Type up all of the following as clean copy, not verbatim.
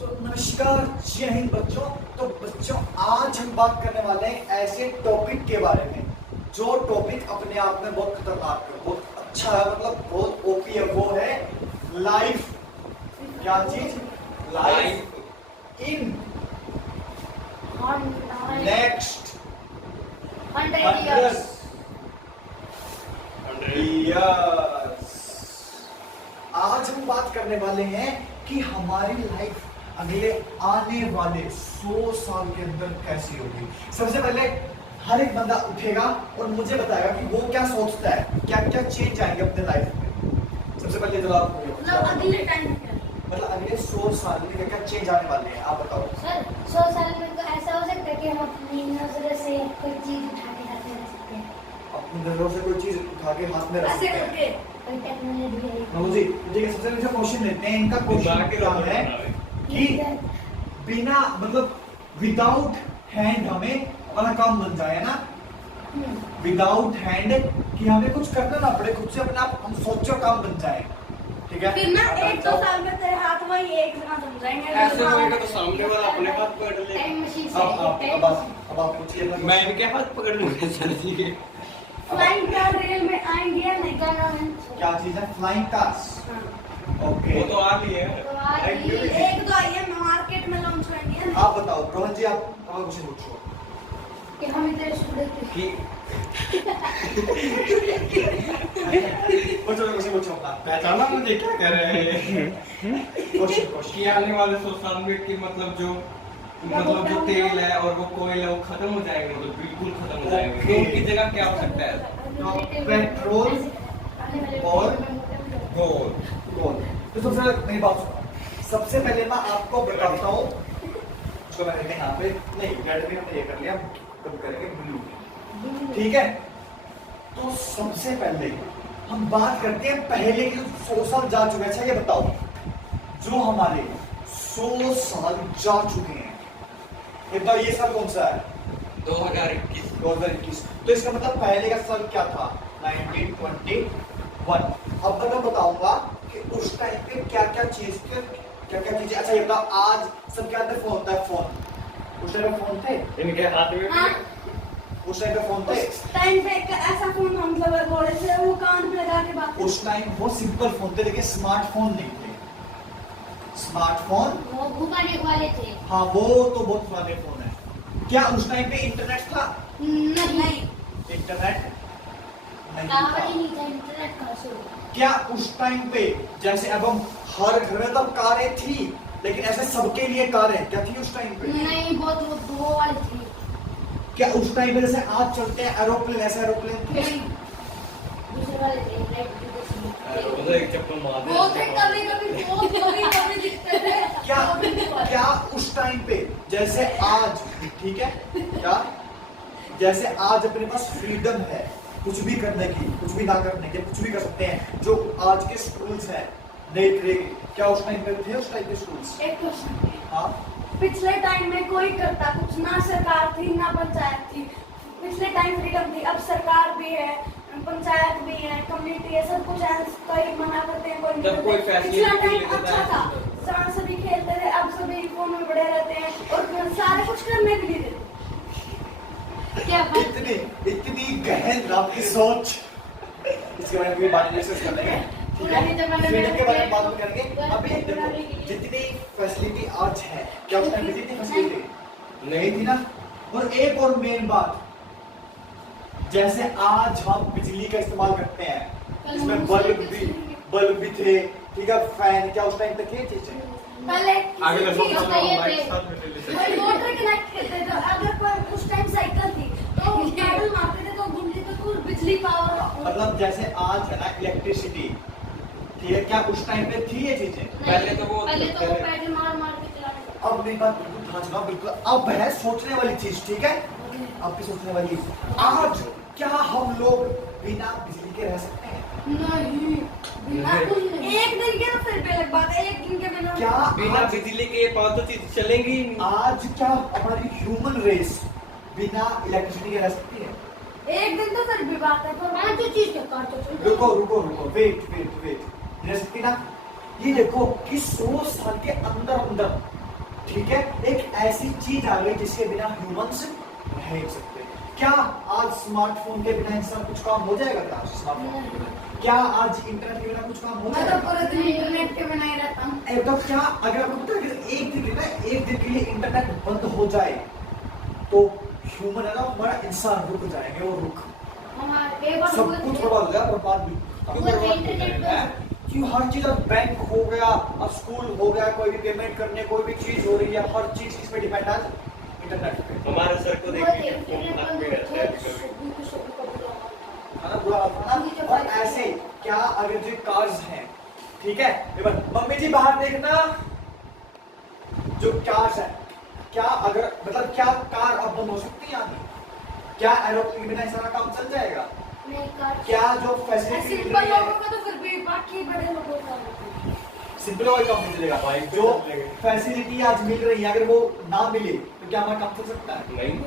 नमस्कार, जय हिंद बच्चों। तो बच्चों, आज हम बात करने वाले हैं ऐसे टॉपिक के बारे में जो टॉपिक अपने आप में बहुत खतरनाक है, बहुत अच्छा है, मतलब बहुत ओपी है। वो है लाइफ। क्या चीज? Life in next 100 years। आज हम बात करने वाले हैं कि हमारी लाइफ अगले आने वाले 100 साल के अंदर कैसी होगी। सबसे पहले हर एक बंदा उठेगा और मुझे बताएगा कि वो क्या सोचता है, क्या क्या चेंज आएंगे अपने लाइफ में। सबसे पहले तो आप अगले टाइम मतलब अगले 100 साल में क्या क्या चेंज आने वाले हैं, आप बताओ। सर 100 साल में तो ऐसा हो सकता है कि हम अपनी नजर से कोई चीज उठा के हाथ में रख सकते हैं। अपनी नजरों से कोई चीज उठा के हाथ में रख सकते हैं। कोई टेक्नोलॉजी है। हाँ जी, ठीक है। सबसे पहले क्वेश्चन लेते हैं। इनका क्वेश्चन क्या है कि बिना मतलब विदाउट हैंड हमें अपना काम बन जाए ना, विदाउट हैंड कि हमें कुछ करना ना पड़े, खुद से अपना हम सोचो काम बन जाए। ठीक है, फिर ना 1-2 साल में तेरे हाथ वही एक जगह जम जाएंगे। ऐसे होएगा तो सामने वाला अपने हाथ पकड़ ले। टाइम मशीन से अब आप पूछिए। मैं इनके हाथ पकड़ लूंगा सर जी। फ्लाइंग कार रेल में आएंगे या नहीं? क्या चीज है? Flying cars. ओके, वो तो आ रही है। एक तो आई है, मार्केट में लॉन्च होंगी या नहीं? आप बताओ रोहन जी, आप क्वेश्चन पूछो कि हम इधर स्टूडेंट हैं। कि क्वेश्चन पूछो अपना। पहचाना मुझे क्या कर रहे हैं। क्वेश्चन कि आने वाले 100 साल में कि मतलब जो तेल है और वो कोयला है वो खत्म हो जाएंगे, मतलब बिल्कुल खत्म हो जाएंगे। तो उनकी जगह क्या हो सकता है? पेट्रोल और गोल। तो सबसे पहले मेरी बात सुनो। सबसे पहले मैं आपको बताता हूँ, जो मैंने यहाँ पे नहीं रेड में हमने ये कर लिया, कब करेंगे ब्लू। ठीक है, तो सबसे पहले हम बात करते हैं पहले की 100 साल जा चुके हैं। अच्छा ये बताओ, जो हमारे 100 साल जा चुके हैं, एक बार ये साल कौन सा है? 2021। तो इसका मतलब पहले का साल क्या था? 1921। अब मैं बताऊंगा कि उस टाइम पे क्या क्या चीजें। अच्छा ये बताओ, आज सबके हाथ में फोन होता है। फोन उस टाइम पे फोन थे? इनके हाथ में हाँ, उस टाइम पे फोन थे? उस टाइम पे एक ऐसा फोन मतलब घोड़े से वो कान पे लगा के बात। उस टाइम वो सिंपल फोन थे, लेकिन स्मार्टफोन नहीं थे। स्मार्टफोन वो भूखाने वाले थे। हाँ, वो तो बहुत पुराने फोन है। क्या उस टाइम पे इंटरनेट था? नहीं, इंटरनेट नहीं टावर था। ही नहीं था, इंटरनेट का शुरू। क्या उस टाइम पे जैसे अब हम हर घर में तब कारें थी, लेकिन ऐसे सबके लिए कारें क्या थी उस टाइम पे? नहीं, बहुत वो दो वाली थी। क्या उस टाइम पे जैसे आज चलते हैं एरोप्लेन, ऐसे एरोप्लेन थे? नहीं, दूसरे वाले थे, लाइट की उधर एक चप्पल मार दे। वो थे कभी दिखते थे। क्या उस टाइम पे जैसे आज, ठीक है, क्या जैसे आज अपने पास फ्रीडम है कुछ भी करने की, कुछ भी ना करने की, कुछ भी कर सकते हैं, जो आज के स्कूल्स हैं नई तरह के, क्या उस टाइम पे थे? उस टाइम के स्कूल्स? एक क्वेश्चन, हाँ, पिछले टाइम में कोई करता कुछ ना, सरकार थी ना पंचायत थी। पिछले टाइम फ्रीडम थी, अब सरकार भी है, पंचायत भी है, कम्युनिटी है, सब कुछ है। कोई मना करते हैं, कोई जब कोई फैसिलिटी पिछला नहीं टाइम लेता अच्छा है। था, सभी खेलते थे, अब सभी फोन में बड़े रहते हैं और सारे कुछ करने के लिए देते। क्या इतनी गहन आपकी सोच। इसके बारे में बात डिस्कस कर लेंगे, ठीक है? फ्रीडम के बारे में बात करेंगे। अभी देखो, जितनी फैसिलिटी आज है, क्या उस टाइम पे जितनी फैसिलिटी नहीं थी ना। और एक और मेन बात, जैसे आज हम बिजली का इस्तेमाल करते हैं, इसमें बल्ब भी थे, ठीक है, फैन, क्या उस टाइम तक ये चीजें? पहले अगले किसी सब चीज़ ये माइक थे। साथ में ले लेते कोई हैं। मोटर कनेक्ट करते थे, अगर कोई उस टाइम साइकिल थी तो पैडल मारते थे तो घूमती तो कुल बिजली पावर। मतलब जैसे आज है ना इलेक्ट्रिसिटी, ठीक है, क्या उस टाइम पे थी ये चीजें? पहले तो वो पैडल मार के चलाते थे। अब मेरी बात बिल्कुल ध्यान सुनो, बिल्कुल अब है सोचने वाली चीज, ठीक है, आपकी सोचने वाली। आज क्या हम लोग बिना बिजली के रह सकते हैं? नहीं, एक दिन के तो फिर भी अलग बात है, एक दिन के बिना क्या बिना आज, बिजली के 5 चीज चलेंगी ही नहीं। आज क्या हमारी ह्यूमन रेस बिना इलेक्ट्रिसिटी के रह सकती है? एक दिन तो फिर भी बात है, पर मैं जो चीज करता हूँ रुको, वेट रह सकती ना। ये देखो कि 100 साल के अंदर अंदर ठीक है, एक ऐसी चीज आ गई जिसके बिना ह्यूमंस रह नहीं सकते। क्या आज स्मार्टफोन के बिना इंसान कुछ काम हो जाएगा? क्या स्मार्टफोन के बिना? क्या आज इंटरनेट के बिना कुछ काम हो मैं तो जाएगा? पूरे दिन इंटरनेट के बिना ही रहता हूँ। तो क्या अगर आपको पता है कि एक दिन के लिए इंटरनेट बंद हो जाए तो ह्यूमन है ना, हमारा इंसान रुक जाएंगे, वो रुक हमारे एक बार सब हुआ कुछ था। बर्बाद हो गया, बर्बाद भी हुआ था इंटरनेट पे। क्यों? हर चीज, अब बैंक हो गया, अब स्कूल हो गया, कोई भी पेमेंट करने, कोई भी चीज हो रही है, हर चीज किस पे डिपेंड है? इंटरनेट पे। हमारे सर को हुआ था देखिए इंटरनेट नाक बंद में रहता है कभी। है ना, बुरा हाल था ना। और ऐसे क्या अगर जो कार्स हैं, ठीक है, एक बार मम्मी जी बाहर देखना, जो कार्स है, क्या अगर मतलब क्या कार अब बंद हो सकती है आगे? क्या एरोप्लेन के बिना सारा काम चल जाएगा? नहीं कर क्या जो फैसिलिटी मिल सिंपल रही है, लोगों का तो फिर भी, बाकी बड़े लोगों का सिंपल वाला काम नहीं चलेगा भाई। जो फैसिलिटी आज मिल रही है, अगर वो ना मिले तो क्या हमारा काम चल सकता है?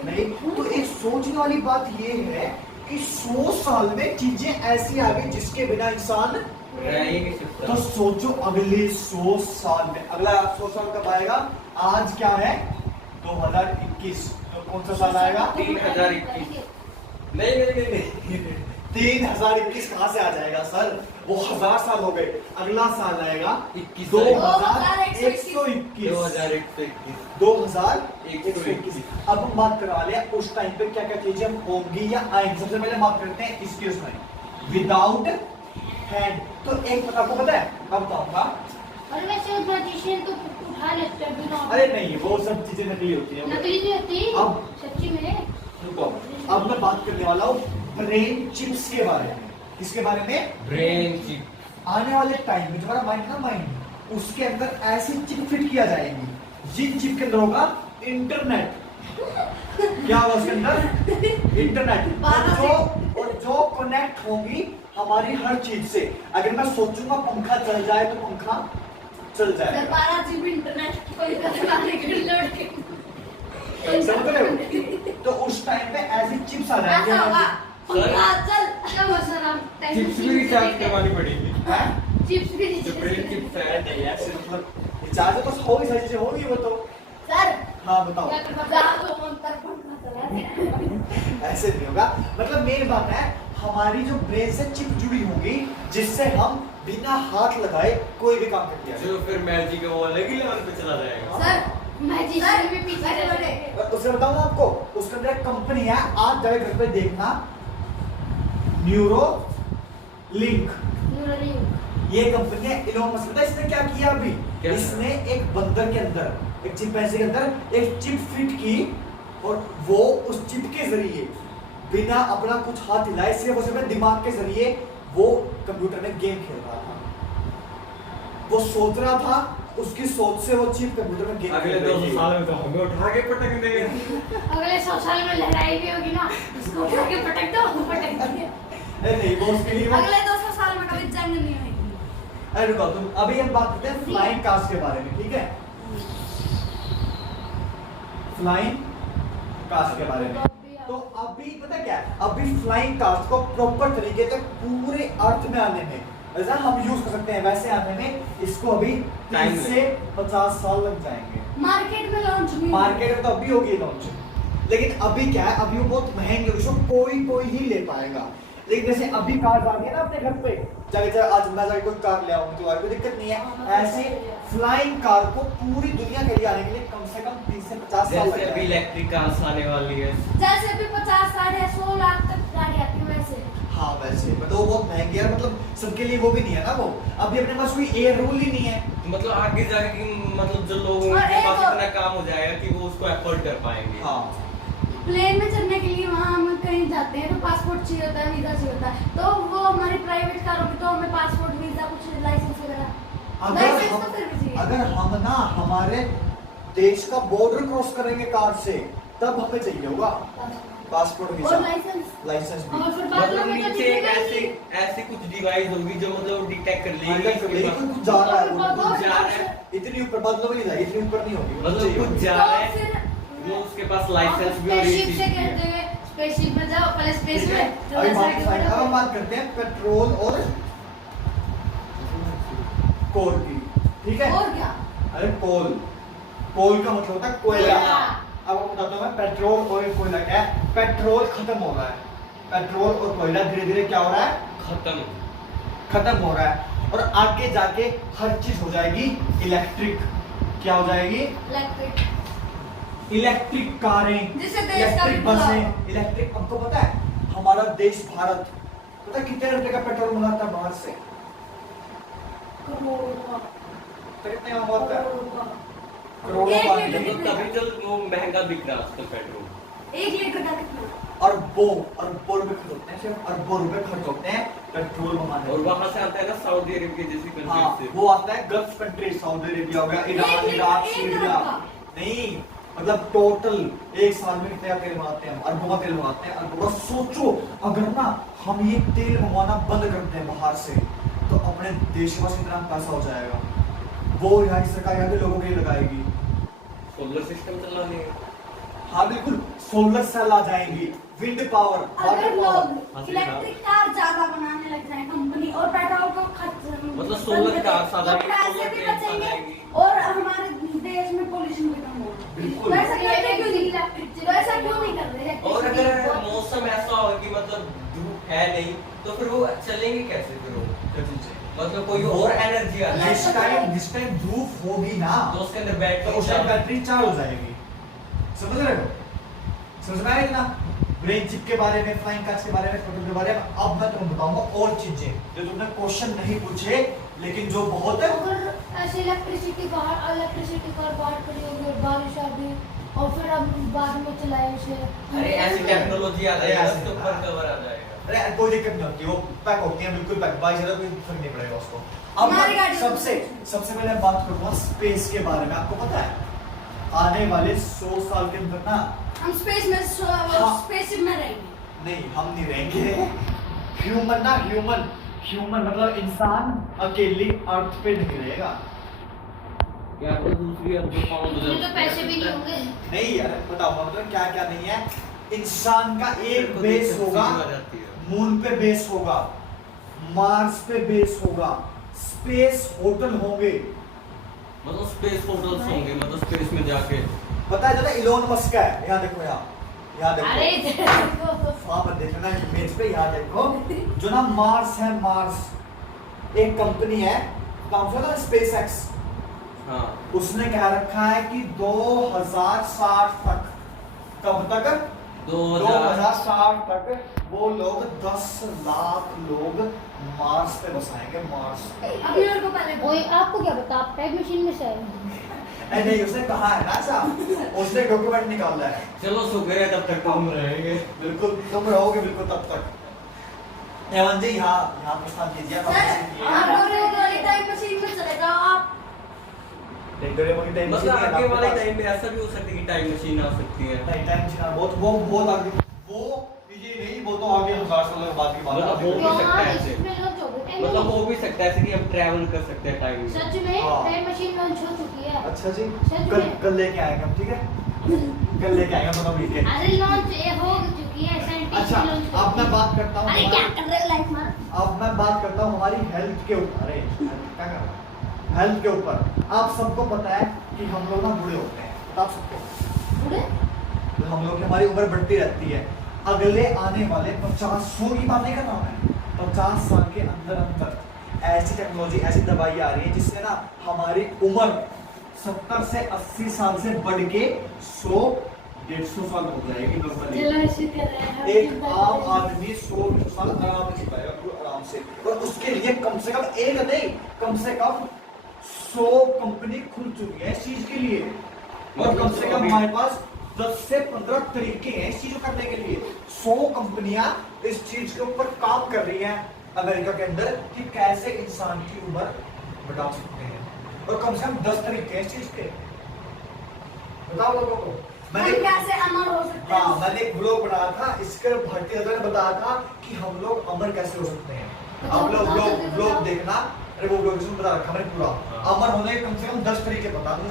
नहीं। तो एक सोचने वाली बात ये है कि 100 साल में चीजें ऐसी आ गई जिसके बिना इंसान रह ही नहीं सकता। तो सोचो अगले 100 साल में, अगला 100 साल कब आएगा? आज क्या है? 2021। तो कौन सा साल आएगा? 3021। नहीं 3021 कहाँ से आ जाएगा सर? वो 1000 साल हो गए। अगला साल आएगा 2121। 2121। अब हम बात करवा लिया उस टाइम पे क्या क्या चीजें होंगी या आएंगी। सबसे पहले बात करते हैं इसके उसमें विदाउट हैंड। तो एक आपको पता है, मैं बताऊंगा। और वैसे मैजिशियन तो उठा लेते हैं बिना। अरे नहीं, वो सब चीजें नकली होती है। नकली नहीं होती, अब सच्ची में। रुको, अब मैं बात करने वाला हूँ ब्रेन चिप्स के बारे में। किसके बारे में? Brain chip. आने वाले टाइम में तुम्हारा माइंड ना, माइंड उसके अंदर ऐसी चिप फिट किया जाएगी जिन चिप के अंदर होगा इंटरनेट। क्या होगा उसके अंदर? इंटरनेट। और जो कनेक्ट होगी हमारी हर चीज से। अगर मैं सोचूंगा पंखा चल जाए तो पंखा चल जाएगा। 12 GB इंटरनेट कोई चलाने के लिए लोड के समझ रहे हो? तो उस टाइम पे ऐसी चिप्स आ जाएंगी ऐसा होगा। हमारी- पंखा चल। क्या हुआ सर? आप टाइम चिप्स भी रिचार्ज करवानी पड़ेगी। हैं? चिप्स भी जो ब्रेन चिप्स है नहीं ऐसे मतलब रिचार्ज तो होगी, सारी चीजें होगी वो तो। सर हाँ बताओ। तो अंतर पंखा चला दे। ऐसे नहीं होगा। मतलब मेन बात है हमारी जो ब्रेन से चिप जुड़ी होगी जिससे हम बिना हाथ लगाए कोई भी काम कर दिया जो फिर मैजिक है वो अलग ही लेवल पे चला जाएगा। सर मैजिशियन भी पीछे रह गए। और उससे बताऊँ आपको, उसके अंदर एक कंपनी है, आज जाके घर पे देखना, न्यूरो लिंक। ये कंपनी है, इलोन मस्क। पता है इसने क्या किया अभी? क्या? इसने एक बंदर के अंदर, एक चिंपैंजी के अंदर एक चिप फिट की और वो उस चिप के जरिए बिना अपना कुछ हाथ हिलाए सिर्फ और सिर्फ दिमाग के जरिए वो कंप्यूटर में गेम खेल रहा था। वो सोच रहा था, उसकी सोच से वो चिप कंप्यूटर में गेम अगले खेल रही 200 थी। साल में तो हमें उठा के पटक देंगे। अगले 100 साल में लड़ाई भी होगी ना, इसको उठा के पटक दो, पटक दिया। अरे नहीं, वो उसके लिए वो- अगले 200 साल में कभी जंग नहीं होगी। अरे रुको, तुम अभी हम बात करते हैं फ्लाइंग कार्स के बारे में, ठीक है? फ्लाइंग कार्स के बारे में। तो अभी पता क्या है, अभी फ्लाइंग कार्स को प्रॉपर तरीके से पूरे अर्थ में आने में, ऐसा हम यूज कर सकते हैं वैसे आने में इसको अभी 30 से 50 साल लग जाएंगे। मार्केट में लॉन्च हुई। मार्केट में तो अभी होगी लॉन्च, लेकिन अभी क्या है, अभी वो बहुत महंगे, उसको कोई ही ले पाएगा। लेकिन जैसे अभी कार आ गई है ना अपने घर पे, जाके आज मैं जाके कोई कार ले आऊंगी तो कोई दिक्कत नहीं है। ऐसे फ्लाइंग कार को पूरी दुनिया के लिए आने के लिए कम से कम 30 से 50 साल लग जैसे अभी जाएंगे। इलेक्ट्रिक कार्स आने वाली है। जैसे भी 50 साढ़े 100 लाख तक गाड़ी आती है वैसे। हाँ वैसे मतलब वो बहुत महंगी है, मतलब सबके लिए वो भी नहीं है ना। वो अभी अपने पास कोई एयर रूल ही नहीं है। मतलब आगे जाके मतलब जो लोगों और के एक पास और- इतना काम हो जाएगा कि वो उसको अफोर्ड कर पाएंगे। हाँ प्लेन में चढ़ने के लिए वहाँ हम कहीं जाते हैं तो पासपोर्ट चाहिए होता है, वीजा चाहिए होता है। तो वो हमारी प्राइवेट कार होगी तो हमें पासपोर्ट, वीजा, कुछ लाइसेंस वगैरह। अगर लाइसेंस हम तो फिर भी चाहिए। अगर हम ना हमारे देश का बॉर्डर क्रॉस करेंगे कार से तब हमें चाहिए होगा पासपोर्ट, और वीजा, लाइसेंस भी। और फिर बाद मतलब में तो नीचे एक दिखेगा ऐसी ही। ऐसी कुछ डिवाइस होगी जो मतलब डिटेक्ट कर लेगी अंदर कि लेकिन कुछ जा रहा है, और वो बहुत जा रहा है। इतनी ऊपर बादलों में नहीं जाएगी, इतनी ऊपर नहीं होगी, मतलब चाहिए कुछ होगी। जा तो रहा है, फिर वो उसके पास लाइसेंस भी और ये स्पेसशिप चीज से भी है। कहते हैं, स्पेसशिप में जाओ पहले स्पेस ठीक है? में। तो अभी वैसा बात आगे अब बढ़ो। हम बात करते हैं पेट्रोल और कोल की, ठीक है? और क्या? अरे कोल कोल का मतलब होता है कोयला। कोयला। अब आपको बताता हूँ मैं, पेट्रोल और कोयला क्या है। पेट्रोल खत्म हो रहा है, पेट्रोल और कोयला धीरे धीरे क्या हो रहा है, खत्म हो रहा है। और आगे जाके हर चीज हो जाएगी इलेक्ट्रिक। क्या हो जाएगी, इलेक्ट्रिक, इलेक्ट्रिक कारें, जिससे देश का भी इलेक्ट्रिक भला बसें, हो। इलेक्ट्रिक। आपको पता है हमारा देश भारत पता है कितने रुपए का पेट्रोल मंगाता है बाहर से? करोड़ों का, तो कितने का मंगाता है? करोड़ों का। करोड़ों एक का लीटर नहीं, कितना? तभी तो वो महंगा बिक रहा है आजकल पेट्रोल। 1 लीटर का कितना? अरबों अरबों रुपए खर्च होते हैं, सिर्फ अरबों रुपए खर्च होते हैं पेट्रोल मंगाने और में। वहां से आता है ना सऊदी अरेबिया जैसी हाँ, कंट्री से। वो आता है गल्फ कंट्री, सऊदी अरेबिया हो गया, ईरान, एक इराक, लीटर, सीरिया। नहीं, मतलब टोटल एक साल में कितना तेल मंगाते हैं, अरबों का तेल मंगाते हैं, अरबों का। सोचो अगर ना हम ये तेल मंगवाना बंद कर दें बाहर से, तो अपने देश के पास कितना पैसा हो जाएगा। वो यहाँ की सरकार यहाँ के लोगों के लिए लगाएगी। सोलर सिस्टम चलाने हैं। हाँ बिल्कुल, सोलर सेल आ जाएंगी, विंड पावर, अगर वाटर पावर। लोग इलेक्ट्रिक कार ज्यादा बनाने लग जाए कंपनी, और पेट्रोल को मतलब सोलर कार सादा तो पैसे भी बचेंगे और हमारे देश में पोल्यूशन भी कम होगा। बिल्कुल। तो ऐसा करते क्यों नहीं, तो ऐसा क्यों नहीं कर रहे? और अगर मौसम ऐसा हो कि मतलब धूप है नहीं, तो फिर वो चलेंगे कैसे फिर वो? मतलब कोई और एनर्जी आ जाए जिस टाइम धूप होगी ना, तो उसके अंदर तो बैटरी उस टाइम बैटरी चार्ज हो जाएगी। समझ रहे हो, समझ में आएगा ना? ब्रेन चिप के बारे में, फ्लाइंग कार्स के बारे में, फोटो के बारे में अब मैं तुम्हें बताऊंगा और चीजें जो तुमने क्वेश्चन नहीं पूछे, लेकिन जो बहुत अगर ऐसे इलेक्ट्रिसिटी कार बाहर खड़ी होगी, बारिश आ गई और फिर हम बाद में चलाए उसे। अरे ऐसी टेक्नोलॉजी आ अरे जाएगी ऐसे उसके ऊपर कवर आ जाएगा। अरे कोई दिक्कत नहीं होती, वो पैक होती है बिल्कुल पैक, बाई ज्यादा कोई फर्क नहीं पड़ेगा उसको। अब हमारी गाड़ी सबसे पहले बात करूंगा स्पेस के बारे में। आपको पता है आने वाले 100 साल के अंदर ना, हम स्पेस में हाँ। स्पेसशिप में रहेंगे। नहीं हम नहीं रहेंगे, ह्यूमन ना, ह्यूमन मतलब इंसान अकेली अर्थ पे नहीं रहेगा। या तो दूसरी अब जो पाउंड उसमें तो पैसे भी नहीं होंगे। नहीं यार बताओ मतलब क्या क्या नहीं है। इंसान का एक बेस होगा, मून पे बेस होगा, मार्स पे बेस होगा, स्पेस होटल होंगे। मतलब स्पेस होटल्स होंगे, मतलब स्पेस में जाके। पता है जो इलोन मस्क है, यहाँ देखो, यहाँ देखो, अरे देखो, वहां पर देखना इमेज पे, यहाँ देखो जो ना मार्स है, मार्स एक कंपनी है, नाम सुना था स्पेस एक्स। हाँ, उसने कह रखा है कि 2060 तक, कब तक? 2060 तक वो लोग 10 लाख लोग मार्स पे बसाएंगे, मार्स। अभी मेरे को पहले वही आपको क्या पता, आप टाइम मशीन में से आए हो। नहीं उसने कहा है ना ऐसा, उसने डॉक्यूमेंट निकाला है। चलो शुक्र है तब तक हम रहेंगे। बिल्कुल तुम रहोगे बिल्कुल तब तक। हेमंत जी यहाँ प्रश्न कीजिए। आप डोरेमोन वाली टाइम मशीन में चले जाओ आप। मतलब आगे वाले टाइम में ऐसा भी हो सकता है कि टाइम मशीन आ सकती है। नहीं टाइम मशीन बहुत आगे, वो ये नहीं, वो तो आगे 1000 साल के बाद की बात मतलब है। हो भी सकता है ऐसे, इसमें लॉन्च हो गई। मतलब हो भी सकता है ऐसे कि हम ट्रैवल कर सकते हैं टाइम में। सच में हाँ। टाइम मशीन लॉन्च हो चुकी है। अच्छा जी, सच कल में? कल लेके आएंगे हम, ठीक है? कल लेके आएंगे दोनों मिलके। अरे लॉन्च ये हो चुकी है, साइंटिस्ट अच्छा लॉन्च अब मैं बात करता हूँ अरे क्या कर रहे हो लाइफ में? अब मैं बात करता हूँ हमारी हेल्थ के ऊपर। अरे क्या कर रहा है? हेल्थ के ऊपर आप सबको पता है कि हम लोग ना बूढ़े होते हैं, बता सबको। बूढ़े? तो हम लोग की हमारी उम्र बढ़ती रहती है। अगले आने वाले 50-100 की बात नहीं कर रहा हूं मैं, 50 साल के अंदर अंदर ऐसी टेक्नोलॉजी, ऐसी दवाई आ रही है जिससे ना हमारी उम्र 70 से 80 साल से बढ़ के 100-150 साल हो जाएगी नॉर्मली। जलाशय कर रहे हैं एक आम आदमी 100 साल आराम से जिएगा, बिल्कुल आराम से। और उसके लिए कम से कम एक नहीं, कम से कम 100 कंपनी खुल चुकी है इस चीज के लिए। और कम से कम हमारे पास 10 से 15 तरीके हैं इस चीज को करने के लिए। 100 कंपनियां इस चीज के ऊपर काम कर रही हैं अमेरिका के अंदर कि कैसे इंसान की उम्र बढ़ा सकते हैं। और कम से कम 10 तरीके हैं इस चीज के। बताओ लोगों को। हम कैसे अमर हो सकते हैं? हाँ, मैंने एक ब्लॉग बनाया था, इसके भारतीय ने बताया था कि हम लोग अमर कैसे हो सकते हैं। आप लोग ब्लॉग देखना, अरे वो ब्लॉग इसमें बता रखा मैंने पूरा। अमर होने के कम से कम 10 तरीके बता दूं।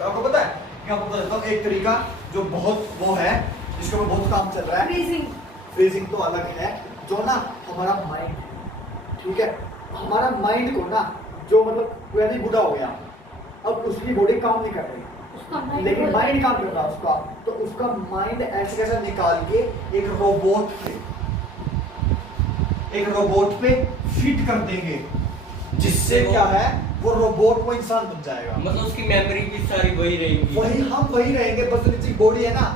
आपको पता है कि आपको बता देता हूं एक तरीका जो बहुत वो है, जिसके ऊपर बहुत काम चल रहा है। फ्रीजिंग तो अलग है, जो ना हमारा माइंड, ठीक है, हमारा माइंड को ना, जो मतलब वैसे बुढ़ा हो गया, अब उसकी बॉडी काम नहीं कर रही, उसका mind लेकिन बोल- माइंड काम करता है उसका, तो उसका माइंड ऐसे कैसे निकाल के एक रोबोट पे फिट कर देंगे, जिससे क्या है वो रोबोट वो इंसान बन जाएगा। मतलब उसकी मेमोरी भी सारी वही रहेगी। वही रहेंगे, बस नीचे बॉडी है ना,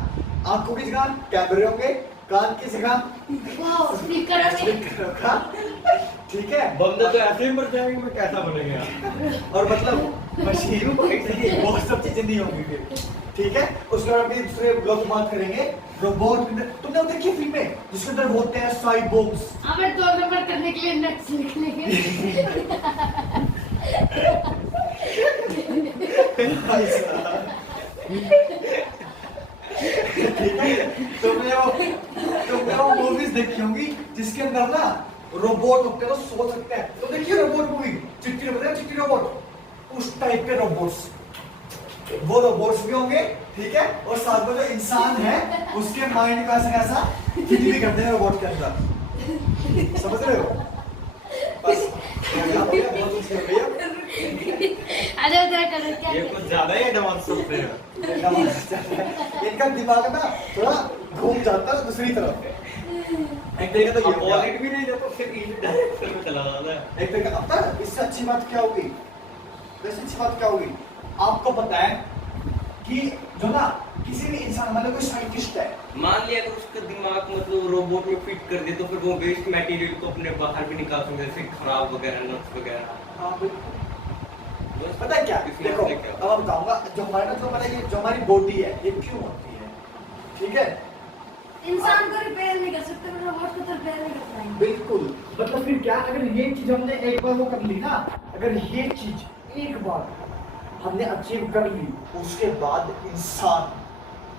आंखों की जगह कैमरे होंगे, कान की जगह वाह, स्पीकर है। स्पीकर होगा, ठीक है। बंदे तो ऐसे ही मर जाएंगे, मैं कैसा बनेगा। और मतलब मशीन वो सब चीजें नहीं होंगी फिर, ठीक है। उसके बाद भी दूसरे ब्लॉग बात करेंगे रोबोट। तुमने वो देखी फिल्में जिसके अंदर होते हैं साइबोर्ग्स? हमें 2 नंबर करने के लिए नट्स लिखने ठीक है। तुमने वो मूवीज देखी होंगी जिसके अंदर ना रोबोट होते हैं, वो सोच सकते हैं। तो देखिए रोबोट मूवी, चिट्टी रोबोट, चिट्टी रोबोट, उस टाइप के रोबोट्स, वो रोबोट्स भी होंगे, ठीक है। और साथ में जो इंसान है उसके माइंड का ऐसा फिट भी करते हैं रोबोट के अंदर, समझ रहे हो? बस हो गया, बहुत कुछ हो गया। अरे उधर करो क्या? ये कुछ ज्यादा ही एडवांस सॉफ्टवेयर है। इनका दिमाग ना थोड़ा घूम जाता है दूसरी तरफ। एक तरीका तो ये हो गया। पॉलिट भी नहीं जाता, फिर इजी डायरेक्शन में चला जाता है। एक तरीका, अब तक इससे अच्छी बात क्या होगी? वैसे अच्छी बात क्या होगी? आपको पता है कि जो ना किसी भी इंसान, मतलब कोई साइंटिस्ट है, मान लिया अगर उसका दिमाग मतलब रोबोट में फिट कर दे तो फिर वो वेस्ट मटेरियल को अपने बाहर भी निकाल सकते हैं, जैसे खराब वगैरह, नट्स वगैरह। हाँ बिल्कुल। पता है क्या, इसमें देखो आपने क्या? अब मैं बताऊंगा जो हमारे ना, जो हमारे जो हमारी बॉडी है ये क्यों होती है, ठीक है। इंसान को रिपेयर नहीं कर सकते, रोबोट को तो रिपेयर नहीं कर पाएंगे। बिल्कुल, मतलब फिर क्या, अगर ये चीज हमने एक बार वो कर ली ना, अगर ये चीज एक बार हमने अचीव कर ली, उसके बाद इंसान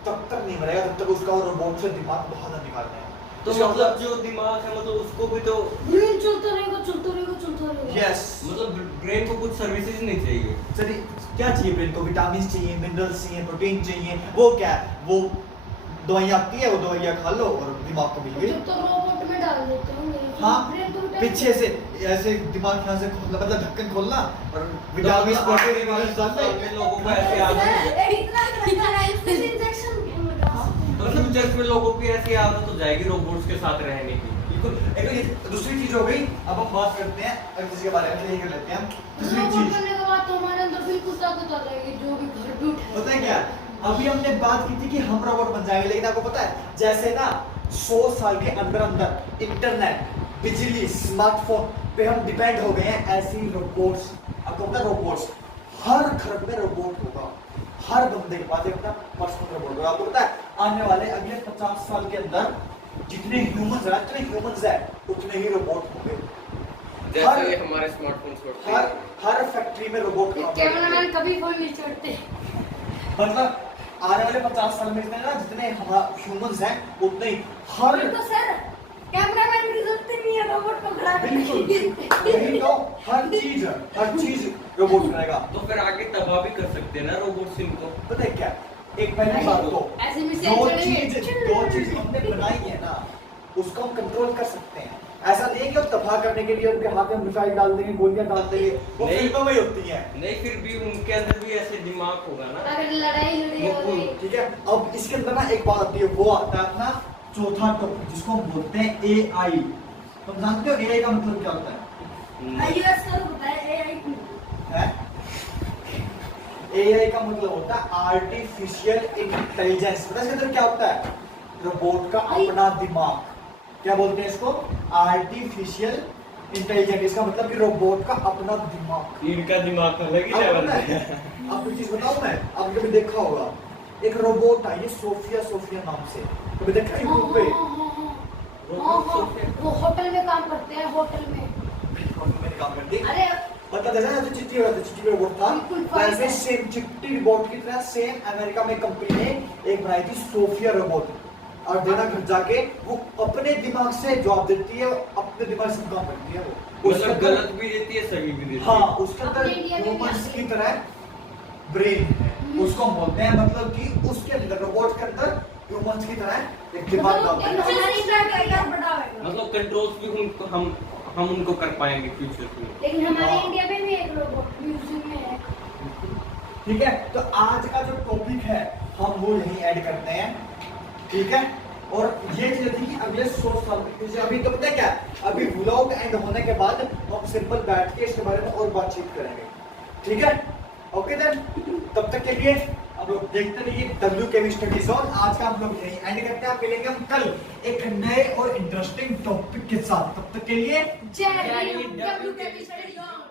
तब तक नहीं मरेगा जब तक उसका रोबोट से दिमाग बाहर ना निकालना है। तो मतलब जो दिमाग है मतलब उसको भी तो ब्रेन चलता रहेगा, चलता रहेगा, चलता रहेगा। यस, मतलब ब्रेन को कुछ सर्विसेज नहीं चाहिए। चलिए क्या चाहिए ब्रेन को? विटामिन चाहिए, मिनरल्स चाहिए, प्रोटीन चाहिए, वो क्या है, वो दवाइयाँ आती है, वो दवाइयाँ खा लो और दिमाग को मिल गई। जब तो रोबोट में डाल देते होंगे। हाँ, ब्रेन तो पीछे से ऐसे दिमाग यहाँ से खोलना, मतलब ढक्कन खोलना और विटामिन प्रोटीन में लोगों को ऐसे आदत है। इंजेक्शन तो फ्यूचर में लोगों की ऐसी आदत हो जाएगी रोबोट्स के साथ रहने की। बिल्कुल। एक तो ये दूसरी चीज हो गई। अब हम बात करते हैं अगर किसी के बारे में, यही कर लेते हैं हम। दूसरी रोबोट चीज बनने के बाद तो हमारे अंदर बिल्कुल ताकत आ जाएगी, जो भी घर पे उठाए। पता है क्या, अभी हमने बात की थी कि हम रोबोट बन जाएंगे, लेकिन आपको पता है जैसे ना 100 साल के अंदर अंदर इंटरनेट, बिजली, स्मार्टफोन पे हम डिपेंड हो गए हैं, ऐसे ही रोबोट्स, आपको पता है रोबोट्स हर घर में रोबोट होगा, हर बंदे के पास अपना पर्सनल रोबोट होगा। आपको पता है आने वाले अगले 50 साल के अंदर जितने ह्यूमंस है उतने ही रोबोट होंगे। जैसे हमारे स्मार्टफोन्स हर फैक्ट्री में रोबोट काम करेंगे। कैमरामैन कभी फोन नहीं छोड़ते। मतलब आने वाले 50 साल में जितने ह्यूमंस हैं उतने ही हर तो सर कैमरामैन की जरूरत ही नहीं है, रोबोट को खड़ा कर बिल्कुल देंगे। यही तो हर चीज रोबोट करेगा। तो फिर आगे तबाह भी कर सकते हैं ना रोबोट्स इनको। पता है क्या, एक पहली बात तो ऐसे भी दो चीज हमने बनाई है ना, उसको हम कंट्रोल कर सकते हैं। ऐसा नहीं है कि हम तबाह करने के लिए उनके हाथ में मिसाइल डाल देंगे, गोलियां डाल देंगे, वो नहीं। फिल्मों में ही होती है। नहीं, फिर भी उनके अंदर भी ऐसे दिमाग होगा ना। अगर लड़ाई हो गई ठीक है। अब इसके अंदर ना एक बात आती है, वो आता है अपना चौथा टॉपिक जिसको हम बोलते हैं एआई। तुम जानते हो एआई का मतलब क्या होता है? यूएस का होता है एआई है? एआई का मतलब होता है आर्टिफिशियल इंटेलिजेंस। पता है इसके अंदर क्या होता है? रोबोट का अपना दिमाग। क्या बोलते हैं इसको? Artificial intelligence. इसका मतलब कि रोबोट का अपना दिमाग। इनका दिमाग अलग ही आपको लेवल पता है। है? आपको चीज बताऊं मैं, आपने कभी देखा होगा एक रोबोट है, ये सोफिया नाम से, कभी देखा है यूट्यूब पे? वो होटल में काम करते हैं, होटल में। मैंने काम कर दी। अरे मतलब जैसे ना चिट्ठी हो जाती, चिट्ठी रोबोट था, बिल्कुल वैसे सेम चिट्ठी रोबोट की तरह सेम अमेरिका में कंपनी ने एक बनाई थी सोफिया रोबोट। और देना घर जाके वो अपने दिमाग से जवाब देती है, अपने दिमाग से काम करती है वो। मतलब गलत भी देती है, सही भी देती है। हाँ, उसके अंदर अपने इंडिया में भी ह्यूमंस आती की है। तरह ब्रेन है, उसको हम बोलते हैं, मतलब कि उसके अंदर रोबोट के अंदर ह्यूमंस की तरह एक दिमाग काम करता है। हमारी ट्रैक बड़ा होगा। मतलब कंट्रोल्स भी उनको हम उनको कर पाएंगे फ्यूचर में। लेकिन हमारे हाँ। इंडिया में भी एक रोबोट म्यूजियम में है। ठीक है, तो आज का जो टॉपिक है हम वो यही ऐड करते हैं, ठीक है। और ये चीज थी कि अगले 100 साल में, अभी तो पता है क्या, अभी व्लॉग एंड होने के बाद हम सिंपल बैठ के इसके बारे में और बातचीत करेंगे, ठीक है। ओके देन, तब तक के लिए अब लोग देखते रहिए WKV स्टडी जोन। आज का हम लोग यही एंड करते हैं, मिलेंगे हम कल एक नए और इंटरेस्टिंग टॉपिक के साथ। तब तक के लिए जय हिंद, WKV स्टडी जोन।